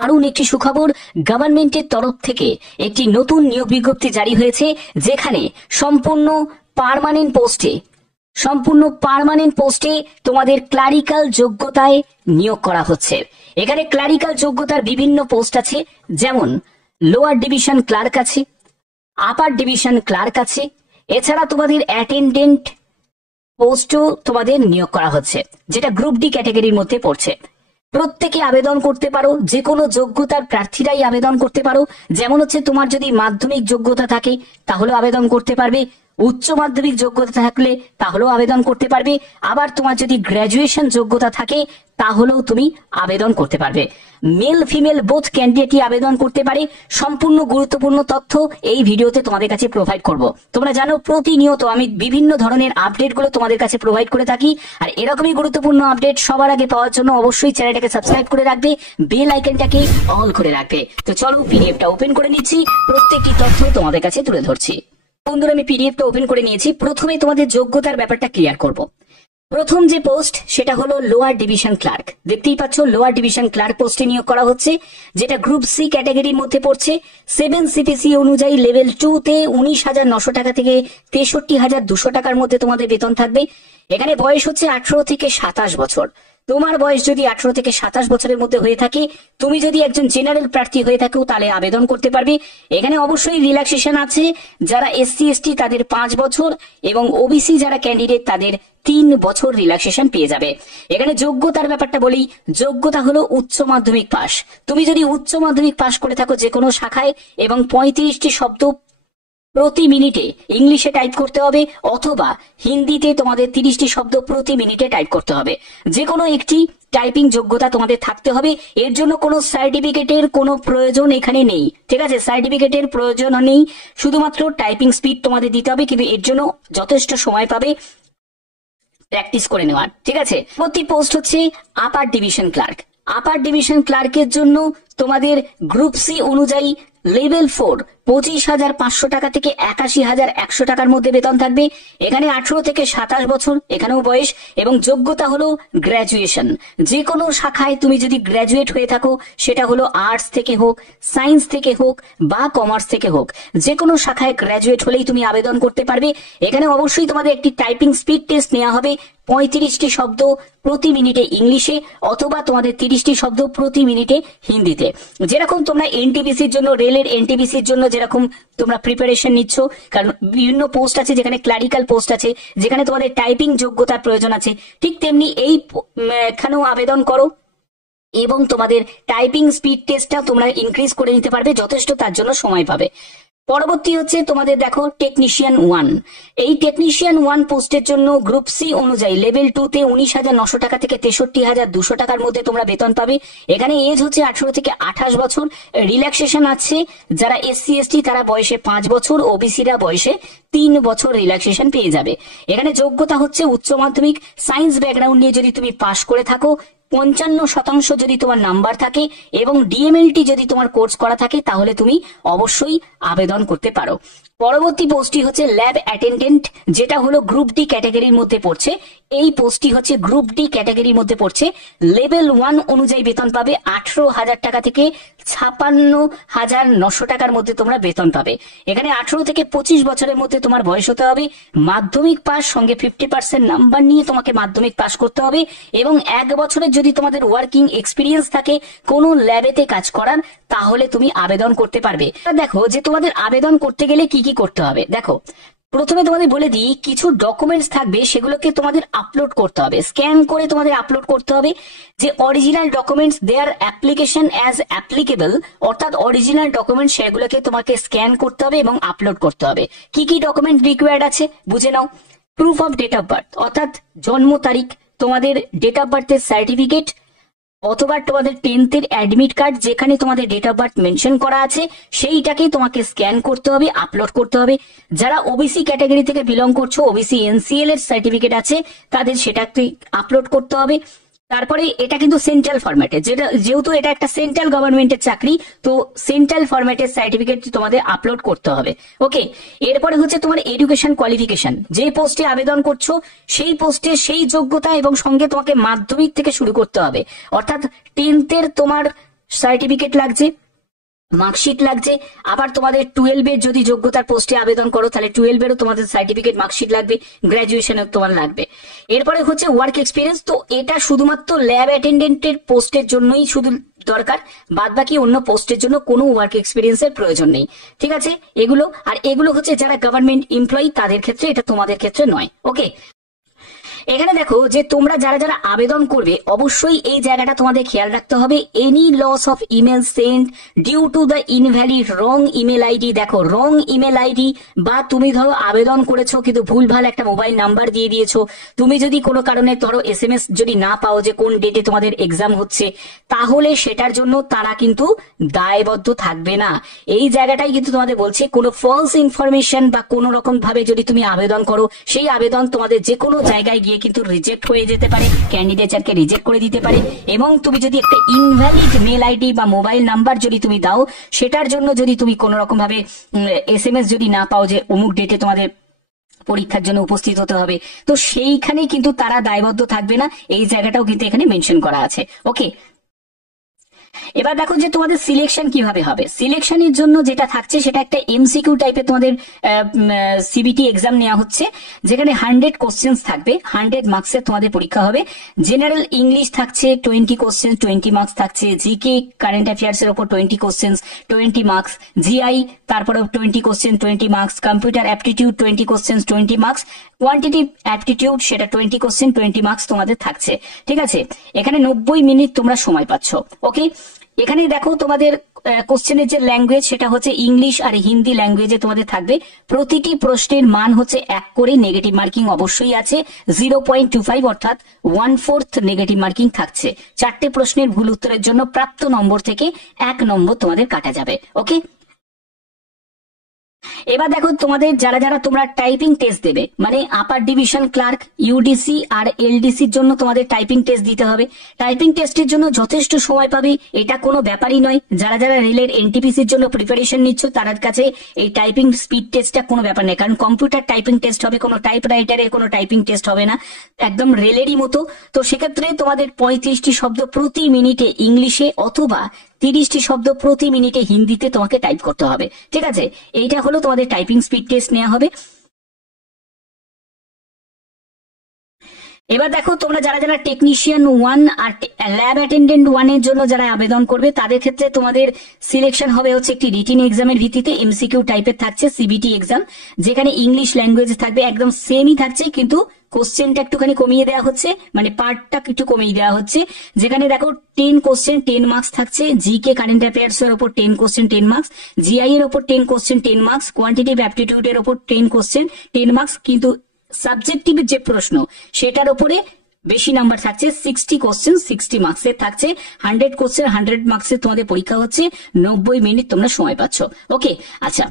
দারুণ একটি সুখবর, গভর্নমেন্টের তরফ থেকে একটি নতুন নিয়োগ বিজ্ঞপ্তি জারি হয়েছে, যেখানে সম্পূর্ণ পার্মানেন্ট পোস্টে তোমাদের ক্লারিক্যাল যোগ্যতায় নিয়োগ করা হচ্ছে। এখানে ক্লারিক্যাল যোগ্যতার বিভিন্ন পোস্ট আছে, যেমন লোয়ার ডিভিশন ক্লার্ক আছে, আপার ডিভিশন ক্লার্ক আছে, এছাড়া তোমাদের অ্যাটেন্ডেন্ট পোস্টও তোমাদের নিয়োগ করা হচ্ছে, যেটা গ্রুপ ডি ক্যাটাগরির মধ্যে পড়ছে। প্রত্যেকে আবেদন করতে পারো, যে কোনো যোগ্যতার প্রার্থীরাই আবেদন করতে পারো। যেমন হচ্ছে, তোমার যদি মাধ্যমিক যোগ্যতা থাকে তাহলেও আবেদন করতে পারবে, উচ্চ মাধ্যমিক যোগ্যতা থাকলে তাহলেও আবেদন করতে পারবে, আবার তোমার যদি গ্র্যাজুয়েশন যোগ্যতা থাকে তাহলেও তুমি আবেদন করতে পারবে। মেল ফিমেল বোথ ক্যান্ডিডেটই আবেদন করতে পারে। সম্পূর্ণ গুরুত্বপূর্ণ তথ্য এই ভিডিওতে তোমাদের কাছে প্রোভাইড করব। তোমরা জানো, প্রতিনিয়ত আমি বিভিন্ন ধরনের আপডেটগুলো তোমাদের কাছে প্রোভাইড করে থাকি, আর এরকমই গুরুত্বপূর্ণ আপডেট সবার আগে পাওয়ার জন্য অবশ্যই চ্যানেলটাকে সাবস্ক্রাইব করে রাখবে, বেল আইকনটাকে অল করে রাখবে। তো চলো পিডিএফটা ওপেন করে নিচ্ছি, প্রত্যেকটি তথ্য তোমাদের কাছে তুলে ধরছি। বন্ধুরা, আমি পিডিএফটা ওপেন করে নিয়েছি। প্রথমে তোমাদের যোগ্যতার ব্যাপারটা ক্লিয়ার করব। প্রথম যে পোস্ট সেটা হলো লোয়ার ডিভিশন ক্লার্ক। দেখতেই পাচ্ছ, লোয়ার ডিভিশন ক্লার্ক পোস্টে নিয়োগ করা হচ্ছে, যেটা গ্রুপ সি ক্যাটাগরির মধ্যে পড়ছে। 7 সিপিসি অনুযায়ী লেভেল 2 তে 19,900 টাকা থেকে 63,200 টাকার মধ্যে তোমাদের বেতন থাকবে। এখানে বয়স হচ্ছে 18 থেকে 27 বছর। তোমার বয়স যদি 18 থেকে 27 বছরের মধ্যে হয়ে থাকে, তুমি যদি একজন জেনারেল প্রার্থী হয়ে থাকো, তাহলে আবেদন করতে পারবে। এখানে অবশ্যই রিল্যাক্সেশন আছে, যারা SC ST তাদের 5 বছর এবং ওবিসি যারা ক্যান্ডিডেট তাদের 3 বছর রিল্যাক্সেশন পেয়ে যাবে। এখানে যোগ্যতার ব্যাপারটা বলি, যোগ্যতা হলো উচ্চ মাধ্যমিক পাস। তুমি যদি উচ্চ মাধ্যমিক পাস করে থাকো যে কোনো শাখায়, এবং 35টি শব্দ প্রতি মিনিটে ইংলিশে টাইপ করতে হবে, অথবা হিন্দিতে তোমাদের 30টি শব্দ প্রতি মিনিটে টাইপ করতে হবে। যে কোনো একটি টাইপিং যোগ্যতা তোমাদের থাকতে হবে। এর জন্য কোনো সার্টিফিকেটের কোনো প্রয়োজন এখানে নেই, ঠিক আছে? সার্টিফিকেটের প্রয়োজন নেই, শুধুমাত্র টাইপিং স্পিড তোমাদের দিতে হবে, কিন্তু এর জন্য যথেষ্ট সময় পাবে প্র্যাকটিস করে নেওয়ার, ঠিক আছে? প্রতি পোস্ট হচ্ছে upper division clerk. Upper division ক্লার্কের জন্য তোমাদের গ্রুপ সি অনুযায়ী লেভেল 4 25,500 টাকা থেকে 81,100 টাকার মধ্যে বেতন থাকবে। এখানে 18 থেকে 27 বছর এখানেও বয়স, এবং যোগ্যতা হলো গ্র্যাজুয়েশন। যে কোনো শাখায় তুমি যদি গ্র্যাজুয়েট হয়ে থাকো, সেটা হলো আর্টস থেকে হোক, সায়েন্স থেকে হোক, বা কমার্স থেকে হোক, যে কোনো শাখায় গ্র্যাজুয়েট হলেই তুমি আবেদন করতে পারবে। এখানে অবশ্যই তোমাদের একটি টাইপিং স্পিড টেস্ট নেওয়া হবে, 35টি শব্দ প্রতি মিনিটে ইংলিশে, অথবা তোমাদের 30টি শব্দ প্রতি মিনিটে হিন্দিতে। যেরকম তোমরা এনটিপিসির জন্য, রেলের এনটিপিসির জন্য যেরকম তোমরা প্রিপারেশন নিচ্ছ, কারণ বিভিন্ন পোস্ট আছে যেখানে ক্লারিক্যাল পোস্ট আছে, যেখানে তোমাদের টাইপিং যোগ্যতার প্রয়োজন আছে, ঠিক তেমনি এই এখানেও আবেদন করো, এবং তোমাদের টাইপিং স্পিড টেস্টটা তোমরা ইনক্রিজ করে নিতে পারবে, যথেষ্ট তার জন্য সময় পাবে। পরবর্তী হচ্ছে তোমাদের দেখো টেকনিশিয়ান 1। এই টেকনিশিয়ান 1 পোস্টের জন্য গ্রুপ সি অনুযায়ী লেভেল 2 তে 19,900 টাকা থেকে 63,200 টাকার মধ্যে তোমরা বেতন পাবে। এখানে এজ হচ্ছে 18 থেকে 28 বছর। রিল্যাক্সেশন আছে, যারা SC ST তারা বয়সে 5 বছর, ওবিসিরা বয়সে 3 বছর রিল্যাক্সেশন পেয়ে যাবে। এখানে যোগ্যতা হচ্ছে উচ্চ মাধ্যমিক সায়েন্স ব্যাকগ্রাউন্ড নিয়ে যদি তুমি পাশ করে থাকো, 55% যদি তোমার নাম্বার থাকে, এবং ডিএমএলটি যদি তোমার কোর্স করা থাকে, তাহলে তুমি অবশ্যই আবেদন করতে পারো। পরবর্তী পোস্টটি হচ্ছে ল্যাব অ্যাটেন্ডেন্ট, যেটা হলো গ্রুপ ডি ক্যাটাগরির মধ্যে পড়ছে। এই পোস্টটি হচ্ছে গ্রুপ ডি ক্যাটাগরির মধ্যে পড়ছে। লেভেল 1 অনুযায়ী বেতন পাবে 18,000 টাকা থেকে 56,900 টাকার মধ্যে তোমরা বেতন পাবে। এখানে 18 থেকে 25 বছরের মধ্যে তোমার বয়স হতে হবে, মাধ্যমিক পাস সঙ্গে 50% নাম্বার নিয়ে তোমাকে মাধ্যমিক পাস করতে হবে, এবং 1 বছরের যদি তোমাদের ওয়ার্কিং এক্সপিরিয়েন্স থাকে কোনো ল্যাবেতে কাজ করার, তাহলে তুমি আবেদন করতে পারবে। দেখো যে তোমাদের আবেদন করতে গেলে কি কি করতে হবে। দেখো, প্রথমে তোমাদের বলে দিই, কিছু ডকুমেন্টস থাকবে, সেগুলোকে তোমাদের আপলোড করতে হবে, স্ক্যান করে তোমাদের আপলোড করতে হবে। যে original documents, their application as applicable, অর্থাৎ অরিজিনাল ডকুমেন্টস, সেগুলোকে তোমাকে স্ক্যান করতে হবে এবং আপলোড করতে হবে। কি কি ডকুমেন্ট রিকোয়ার্ড আছে বুঝে নাও। Proof of date of birth, অর্থাৎ জন্ম তারিখ, তোমাদের ডেট অফ বার্থের সার্টিফিকেট, অথবা তোমাদের 10th এর অ্যাডমিট কার্ড, যেখানে তোমাদের ডেট অফ বার্থ মেনশন করা আছে, সেইটাকে তোমাকে স্ক্যান করতে হবে, আপলোড করতে হবে। যারা ওবিসি ক্যাটাগরি থেকে বিলং করছো, ওবিসি NCL এর সার্টিফিকেট আছে, তাদের সেটাকে আপলোড করতে হবে। তারপরে এটা কিন্তু সেন্ট্রাল ফরম্যাটে, যেহেতু এটা একটা সেন্ট্রাল গভর্নমেন্টের চাকরি, তো সেন্ট্রাল ফরম্যাটের সার্টিফিকেট তোমাদের আপলোড করতে হবে। ওকে, এরপরে হচ্ছে তোমার এডুকেশন কোয়ালিফিকেশন। যে পোস্টে আবেদন করছো সেই পোস্টে সেই যোগ্যতা এবং সঙ্গে তোমাকে মাধ্যমিক থেকে শুরু করতে হবে, অর্থাৎ 10th এর তোমার সার্টিফিকেট লাগছে, মার্কশিট লাগছে। আবার তোমাদের 12 যদি যোগ্যতার পোস্টে আবেদন করো তাহলে 12 তোমাদের সার্টিফিকেট মার্কশিট লাগবে, গ্রাজুয়েশনের তোমার লাগবে। এরপরে হচ্ছে ওয়ার্ক এক্সপিরিয়েন্স। তো এটা শুধুমাত্র ল্যাব অ্যাটেন্ডেন্টের পোস্টের জন্যই শুধু দরকার, বাদ বাকি অন্য পোস্টের জন্য কোনো ওয়ার্ক এক্সপিরিয়েন্সের প্রয়োজন নেই। ঠিক আছে, এগুলো হচ্ছে যারা গভর্নমেন্ট এমপ্লয়ি তাদের ক্ষেত্রে, এটা তোমাদের ক্ষেত্রে নয়। ওকে, এখানে দেখো যে তোমরা যারা যারা আবেদন করবে অবশ্যই এই জায়গাটা তোমাদের খেয়াল রাখতে হবে। Any loss of email send due to the invalid wrong email ID. দেখো রং ইমেল আইডি বা তুমি ধরো আবেদন করেছো কিন্তু ভুলভাল একটা মোবাইল নাম্বার দিয়ে দিয়েছো, তুমি যদি কোনো কারণে ধরো SMS যদি না পাও যে কোন ডেটে তোমাদের এক্সাম হচ্ছে, তাহলে সেটার জন্য তারা কিন্তু দায়বদ্ধ থাকবে না। এই জায়গাটাই কিন্তু তোমাদের বলছে, কোনো ফলস ইনফরমেশন বা কোনো রকম ভাবে যদি তুমি আবেদন করো, সেই আবেদন তোমাদের যে কোনো জায়গায় গিয়ে কিন্তু রিজেক্ট হয়ে যেতে পারে, ক্যান্ডিডেটকে রিজেক্ট করে দিতে পারে। এবং তুমি যদি একটা ইনভ্যালিড মেল আইডি বা মোবাইল নাম্বার যদি তুমি দাও, সেটার জন্য যদি তুমি কোনো রকম ভাবে SMS যদি না পাও যে অমুক ডেটে তোমাদের পরীক্ষার জন্য উপস্থিত হতে হবে, তো সেইখানে কিন্তু তারা দায়বদ্ধ থাকবে না। এই জায়গাটাও কিন্তু এখানে মেনশন করা আছে। ওকে, এবার দেখো যে তোমাদের সিলেকশন কিভাবে হবে। সিলেকশনের জন্য যেটা থাকছে সেটা একটা MCQ টাইপের তোমাদের CBT এক্সাম নেওয়া হচ্ছে, যেখানে 100 কোশ্চেন্স থাকবে, 100 মার্কসের তোমাদের পরীক্ষা হবে। জেনারেল ইংলিশ থাকছে 20 কোশ্চেন্স, 20 মার্কস থাকছে। জিকে কারেন্ট অ্যাফেয়ার্স এর উপর 20 কোশ্চেন্স, 20 মার্কস। GI তারপরে 20 question, 20 marks. Computer aptitude 20 questions, 20 marks. Quantitative aptitude সেটা 20 কোশ্চেন, 20 মার্কস তোমাদের থাকছে। ঠিক আছে, এখানে 90 মিনিট তোমরা সময় পাচ্ছ। ওকে, এখানে দেখো তোমাদের কোশ্চেনের যে ল্যাঙ্গুয়েজ সেটা হচ্ছে ইংলিশ আর হিন্দি ল্যাঙ্গুয়েজে তোমাদের থাকবে। প্রতিটি প্রশ্নের মান হচ্ছে 1 করে, নেগেটিভ মার্কিং অবশ্যই আছে 0.25 অর্থাৎ 1/4 নেগেটিভ মার্কিং থাকছে। 4টে প্রশ্নের ভুল উত্তরের জন্য প্রাপ্ত নম্বর থেকে 1 নম্বর তোমাদের কাটা যাবে। ওকে, এবার দেখো তোমাদের যারা যারা তোমরা টাইপিং টেস্ট দেবে, মানে আপার ডিভিশন ক্লার্ক, UDC আর LDCর জন্য তোমাদের টাইপিং টেস্ট দিতে হবে। টাইপিং টেস্টের জন্য যথেষ্ট সময় পাবে, এটা কোনো ব্যাপারই নয়। যারা যারা রেলের NTPCর জন্য প্রিপারেশন নিচ্ছ তাদের কাছে এই টাইপিং স্পিড টেস্টটা কোনো ব্যাপার নেই, কারণ কম্পিউটার টাইপিং টেস্ট হবে, কোনো টাইপ রাইটারের কোনো টাইপিং টেস্ট হবে না, একদম রেলেরই মতো। তো সেক্ষেত্রে তোমাদের 35টি শব্দ প্রতি মিনিটে ইংলিশে অথবা 30টি শব্দ প্রতি মিনিটে হিন্দিতে তোমাকে টাইপ করতে হবে। ঠিক আছে, এইটা হলো তোমাদের টাইপিং স্পিড টেস্ট নেওয়া হবে। এবার দেখো তোমরা যারা যারা টেকনিশিয়ান 1 আর ল্যাব অ্যাটেন্ডেন্ট 1 এর জন্য যারা আবেদন করবে, তাদের ক্ষেত্রে তোমাদের সিলেকশন হবে হচ্ছে একটি রিটিন এক্সামের ভিত্তিতে। MCQ টাইপের থাকছে CBT এক্সাম, যেখানে ইংলিশ ল্যাঙ্গুয়েজ থাকবে, একদম সেমই থাকছে, কিন্তু কোশ্চেনটা একটুখানি কমিয়ে দেওয়া হচ্ছে, মানে পার্টটা একটু কমিয়ে দেওয়া হচ্ছে। যেখানে দেখো 10 কোশ্চেন 10 মার্কস থাকছে। জিকে কারেন্ট অ্যাফেয়ার্স এর উপর 10 কোশ্চেন 10 মার্কস। GI এর উপর 10 কোশ্চেন 10 মার্কস। কোয়ান্টিটিভ অ্যাপটিটিউড এর উপর 10 কোশ্চেন 10 মার্কস। কিন্তু সাবজেক্টিভের যে প্রশ্ন সেটার উপরে বেশি নাম্বার থাকছে, 60 কোশ্চেন 60 মার্কসের থাকছে। 100 কোশ্চেন 100 মার্কসের তোমাদের পরীক্ষা হচ্ছে। 90 মিনিট তোমরা সময় পাচ্ছ। ওকে, আচ্ছা,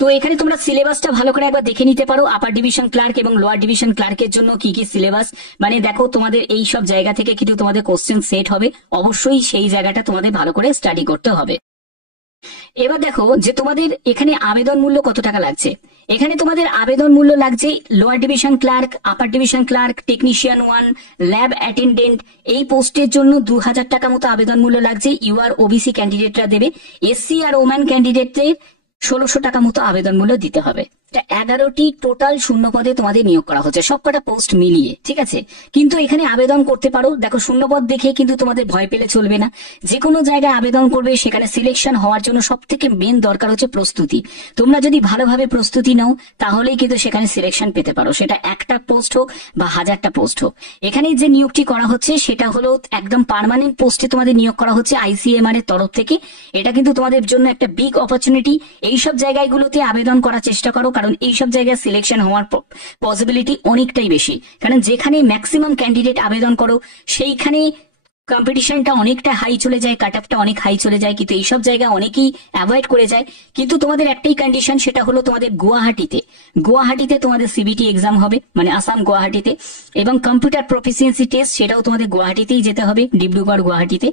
তো এখানে তোমরা সিলেবাসটা ভালো করে একবার দেখে নিতে পারো। আপার ডিভিশন ক্লার্ক এবং লোয়ার ডিভিশন ক্লার্কের জন্য কি কি সিলেবাস, মানে দেখো তোমাদের এই সব জায়গা থেকে কিন্তু তোমাদের কোশ্চেন সেট হবে, অবশ্যই সেই জায়গাটা তোমাদের ভালো করে স্টাডি করতে হবে। এবার দেখো যে তোমাদের এখানে আবেদন মূল্য কত টাকা লাগছে। এখানে তোমাদের আবেদন মূল্য লাগছে lower division clerk, upper division clerk, technician 1, lab attendant, এই পোস্টের জন্য 2000 টাকা মতো আবেদন মূল্য লাগছে। UR OBC ক্যান্ডিডেটরা দেবে। SC আর ওম্যান ক্যান্ডিডেটদের 1600 টাকা মতো আবেদন মূল্য দিতে হবে। 11টি টোটাল শূন্য পদে তোমাদের নিয়োগ করা হচ্ছে, সবকটা পোস্ট মিলিয়ে। ঠিক আছে, কিন্তু এখানে আবেদন করতে পারো। দেখো শূন্য পদ দেখে কিন্তু তোমাদের ভয় পেলে চলবে না। যে কোনো জায়গায় আবেদন করবে, সেখানে সিলেকশন হওয়ার জন্য সব থেকে মেন দরকার হচ্ছে প্রস্তুতি। তোমরা যদি ভালোভাবে প্রস্তুতি নাও তাহলেই কিন্তু সেখানে সিলেকশন পেতে পারো, সেটা একটা পোস্ট হোক বা 1000টা পোস্ট হোক। এখানে যে নিয়োগটি করা হচ্ছে সেটা হলো একদম পার্মানেন্ট পোস্টে তোমাদের নিয়োগ করা হচ্ছে ICMR এর তরফ থেকে। এটা কিন্তু তোমাদের জন্য একটা বিগ অপরচুনিটি। এইসব জায়গাগুলোতে আবেদন করার চেষ্টা করো, কারণ এইসব জায়গায় সিলেকশন হওয়ার পসিবিলিটি অনেকটাই বেশি। কারণ যেখানে ম্যাক্সিমাম ক্যান্ডিডেট আবেদন করো সেইখানে কম্পিটিশনটা অনেকটা হাই চলে যায়, কাট অফটা অনেক হাই চলে যায়, কিন্তু এইসব জায়গা অনেকেই অ্যাভয়েড করে যায়। কিন্তু তোমাদের একটাই কন্ডিশন, সেটা হলো তোমাদের গুয়াহাটিতে তোমাদের CBT এক্সাম হবে, মানে আসাম গুয়াহাটিতে। এবং কম্পিউটার প্রফিসিয়েন্সি টেস্ট সেটাও তোমাদের গুয়াহাটিতেই যেতে হবে, ডিব্রুগড় গুয়াহাটিতে।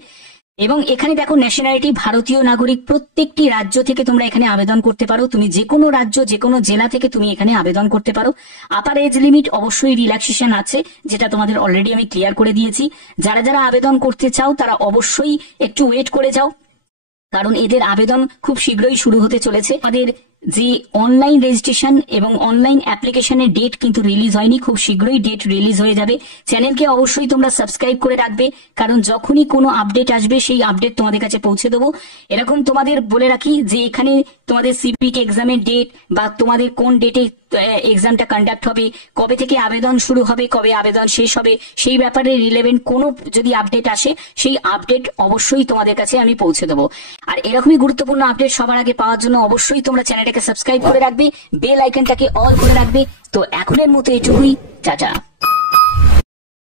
এবং এখানে দেখো ন্যাশনালিটি ভারতীয় নাগরিক, প্রত্যেকটি রাজ্য থেকে তোমরা এখানে আবেদন করতে পারো। তুমি যে কোনো রাজ্য যে কোনো জেলা থেকে তুমি এখানে আবেদন করতে পারো। আপার এজ লিমিট অবশ্যই রিল্যাক্সেশন আছে, যেটা তোমাদের অলরেডি আমি ক্লিয়ার করে দিয়েছি। যারা যারা আবেদন করতে চাও তারা অবশ্যই একটু ওয়েট করে যাও, কারণ এদের আবেদন খুব শীঘ্রই শুরু হতে চলেছে। আমাদের যে অনলাইন রেজিস্ট্রেশন এবং অনলাইন অ্যাপ্লিকেশনের ডেট কিন্তু রিলিজ হয়নি, খুব শীঘ্রই ডেট রিলিজ হয়ে যাবে। চ্যানেলকে অবশ্যই তোমরা সাবস্ক্রাইব করে রাখবে, কারণ যখনই কোনো আপডেট আসবে সেই আপডেট তোমাদের কাছে পৌঁছে দেবো। এরকম তোমাদের বলে রাখি যে এখানে তোমাদের সিপিটি এক্সামের ডেট বা তোমাদের কোন ডেটে এক্সামটা কন্ডাক্ট হবে, কবে থেকে আবেদন শুরু হবে, কবে আবেদন শেষ হবে, সেই ব্যাপারে রিলেভেন্ট কোনো যদি আপডেট আসে সেই আপডেট অবশ্যই তোমাদের কাছে আমি পৌঁছে দেবো। আর এরকমই গুরুত্বপূর্ণ আপডেট সবার আগে পাওয়ার জন্য অবশ্যই তোমরা চ্যানেলটাকে সাবস্ক্রাইব করে রাখবে, বেল আইকনটাকে অল করে রাখবে। তো এখনের মতো এটুকুই, টাটা।